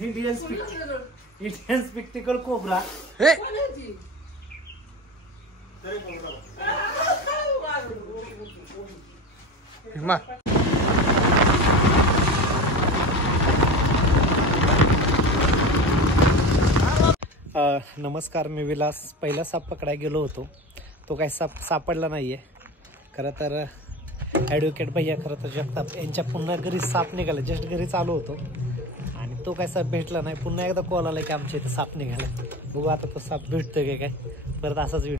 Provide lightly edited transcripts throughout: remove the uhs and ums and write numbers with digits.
Indian spectacled cobra. हे भीमा नमस्कार, मी विलास। पहिला साप पकडायला गेलो होतो, तो काही साप सापडला नाहीये। खरं तर ॲडव्होकेट भैया खरं तर जगताप यांच्या पुन्हा घरी साप निघाला। जस्ट घरी चालू होतो आणि तो काय साप भेटला नाही। पुन्हा एकदा कॉल आला की आमच्या इथे साप निघाला। बघू आता तो साप भेटतोय काय परत असाच व्हिडिओ।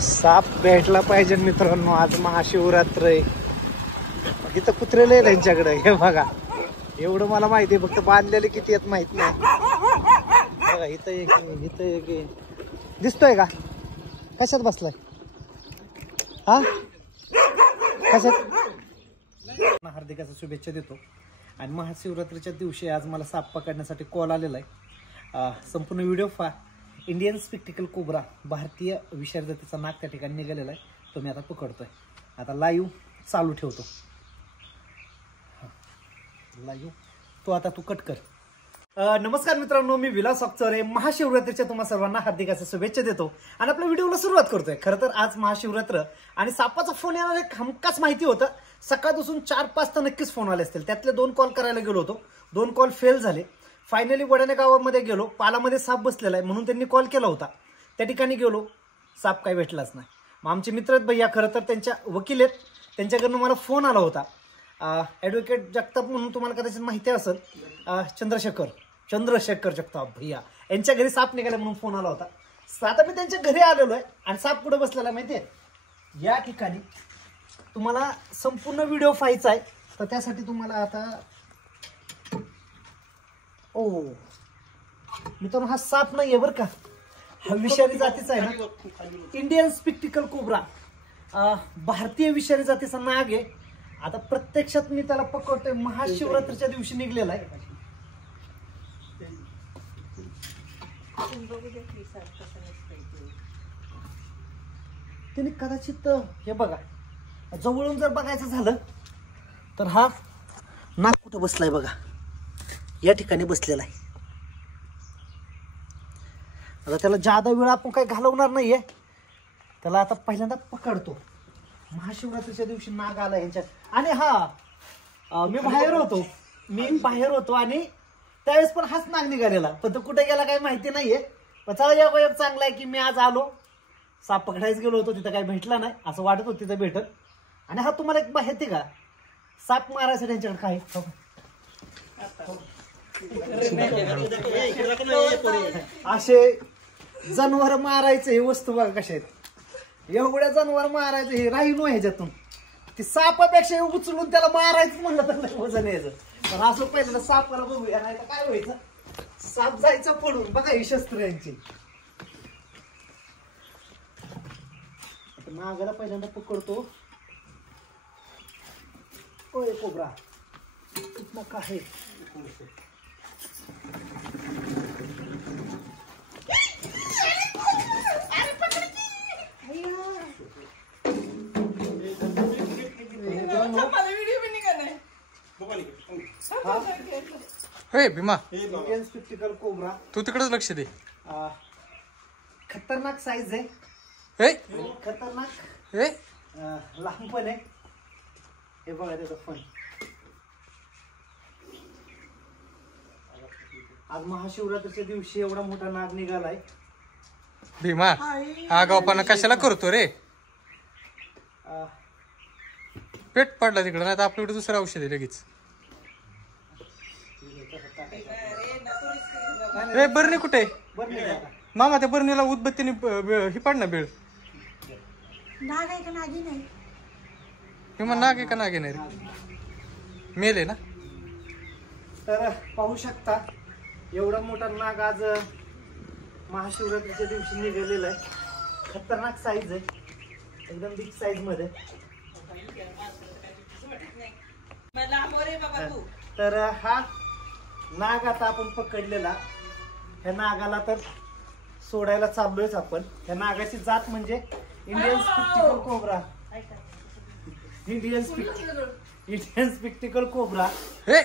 साप भेटला पाहिजे मित्रांनो। आज महाशिवरात्र आहे। इथं कुत्रे लय त्यांच्याकडे, हे बघा। एवढं मला माहिती आहे, फक्त बांधलेले किती आहेत माहित नाही। बघा इथं एक दिसतोय का? कशात बसलाय हा? कशात? हार्दिक शुभेच्छा देतो। आणि महाशिवरात्रीच्या दिवशी आज मला साप पकडण्यासाठी कॉल आलेला आहे। संपूर्ण व्हिडिओ पहा। इंडियन स्पेक्टिकल कोब्रा, भारतीय विषारी जातीचा नाग त्या ठिकाणी निघालेला आहे। तो मी आता पकडतोय। आता लाईव्ह चालू ठेवतो। लाईव्ह तो आता तू कट कर। नमस्कार मित्रांनो, मी विलास अख्तरे। महाशिवरात्रीच्या तुम्हा सर्वांना हार्दिक शुभेच्छा देतो आणि आपल्या व्हिडिओला सुरुवात करतोय। खरं तर आज महाशिवरात्र आणि सापाचा फोन येणार आहे हमखास माहिती होतं। सकाळपासून 4-5 तर नक्कीच फोन आले असतील। त्यातले 2 कॉल करायला गेलो होतो, 2 कॉल फेल झाले। फायनली वडाणे गावामध्ये गेलो, पालामध्ये साप बसलेला आहे म्हणून त्यांनी कॉल केला होता। त्या ठिकाणी गेलो, साप काही भेटलाच नाही। मग आमचे मित्र आहेत भैया, खरं तर त्यांच्या वकील आहेत, त्यांच्याकडनं मला फोन आला होता। ॲडव्होकेट जगताप म्हणून तुम्हाला कदाचित माहिती असेल, चंद्रशेखर जगताप भैया यांच्या घरी साप निघाला म्हणून फोन आला होता। आता मी त्यांच्या घरी आलेलो आहे आणि साप कुठे बसलेला माहितीये? या ठिकाणी। तुम्हाला संपूर्ण व्हिडिओ पाहायचा आहे तर त्यासाठी तुम्हाला आता मित्रांनो, हा साप नाहीये बरं का, हा विषारी जातीचा आहे ना, इंडियन स्पेक्टिकल कोब्रा। भारतीय विषारी जातीचा नाग आहे। आता प्रत्यक्षात मी त्याला पकडतोय, महाशिवरात्रीच्या दिवशी निघलेला आहे। तिने कदाचित हे बघा, जवळून जर बघायचं झालं तर हा नाग कुठं बसलाय बघा, या ठिकाणी बसलेला आहे। आता त्याला जादा वेळ आपण काही घालवणार नाहीये, त्याला आता पहिल्यांदा पकडतो। महाशिवरात्रीच्या दिवशी नाग आला यांच्या। आणि मी बाहेर होतो आणि त्यावेळेस पण हाच नाग निघालेला, पण तो कुठे गेला काही माहिती नाहीये। पण चला, या वयात चांगला आहे की मी आज आलो, साप पकडायच गेलो होतो, तिथं काही भेटला नाही असं वाटत होतं तिथं भेटल। आणि हा तुम्हाला एक माहिती का, साप मारायचं त्यांच्याकडे काय असे जनावर मारायचं, हे वस्तू बघा कशा आहेत। एवढ्या जनावर मारायचं, हे राहिनो ह्याच्यातून ती सापापेक्षा उचलून त्याला मारायचं म्हणलं तर वजन यायचं। पण असं पहिल्यांदा सापाला बघूया, नाही तर काय व्हायचं, साप जायचं पडून। बघा ही शस्त्र यांची। नागाला पहिल्यांदा पकडतो। ओय कोब्रा, खूप मोठा आहे। हे भीमा, इंडियन स्पेक्टिकल कोब्रा। तू तिकडेच लक्ष दे। खतरनाक साईज आहे, हे खतरनाक, हे लहान पण आहे। हे बघा त्याचा फन। आज महाशिवरात्रीच्या दिवशी एवढा मोठा नाग निघालाय। भीमा, आगाऊपणा कशाला करतो रे? पेट पडला तिकडे, नाही तर आपल्याकडे दुसरं औषध आहे लगेच। हे बरणी कुठे? मामा, त्या बरणीला उदबत्तीने ही पाड ना, बेळ। नाग आहे का नागी नाही? भीमा, नाग आहे का नागी नाही रे? मेले ना। तर पाहू शकता, एवढा मोठा नाग आज महाशिवरात्रीच्या दिवशी निघालेला आहे। खतरनाक साईज आहे, एकदम बिग साईज मध्ये। तर हा नाग आता आपण पकडलेला, ह्या नागाला तर सोडायला चाललोयच आपण। ह्या नागाची जात म्हणजे Indian spectacled cobra. Indian spectacled cobra. हे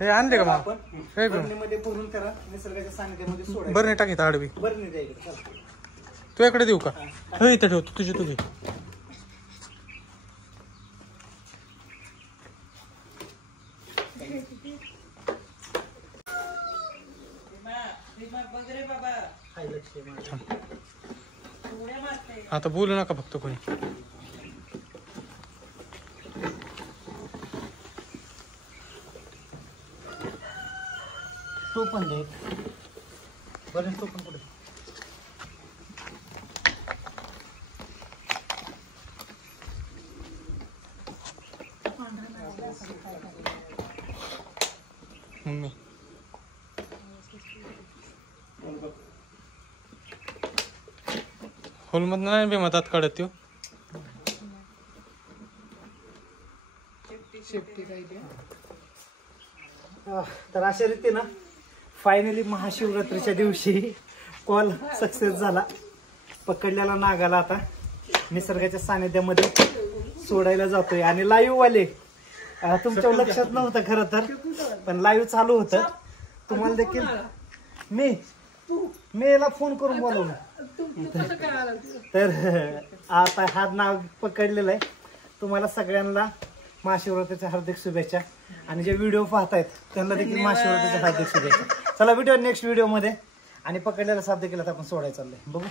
हे आणले का मग हे बघ. बरणीमध्ये भरून त्याला निसर्गाच्या सानिध्यामध्ये सोडायचं. बरं नाही टाकीत आडवी बरणी द्या इकडे, चला. तुझ्याकडे देऊ का हे इथं ठेवतो तुझी तुझी. हाय, लक्ष आहे माझं. आता बोलू नका फक्त कोणी. तो पण दे बरं, तो पण पुढे. मम्मी होलमधनं नाही बे मधात काढत त्यो. तर अशा रीतीनं फायनली महाशिवरात्रीच्या दिवशी कॉल सक्सेस झाला. पकडलेला नागाला आता निसर्गाच्या सानिध्यामध्ये सोडायला जातोय. आणि लाईव्ह वाले तुमच्या लक्षात नव्हतं खरं तर, पण लाईव्ह चालू होतं. तुम्हाला देखील मी याला फोन करून बोलवलं. तर आता हा नाग पकडलेला आहे. तुम्हाला सगळ्यांना महाशिवरात्रीच्या हार्दिक शुभेच्छा. आणि जे व्हिडिओ पाहतायत त्यांना देखील महाशिवरात्रीच्या हार्दिक शुभेच्छा. चला भेटूया नेक्स्ट व्हिडिओ मध्ये. आणि पकडलेला साध्य केला तर आपण सोडायला चाललंय, बघू.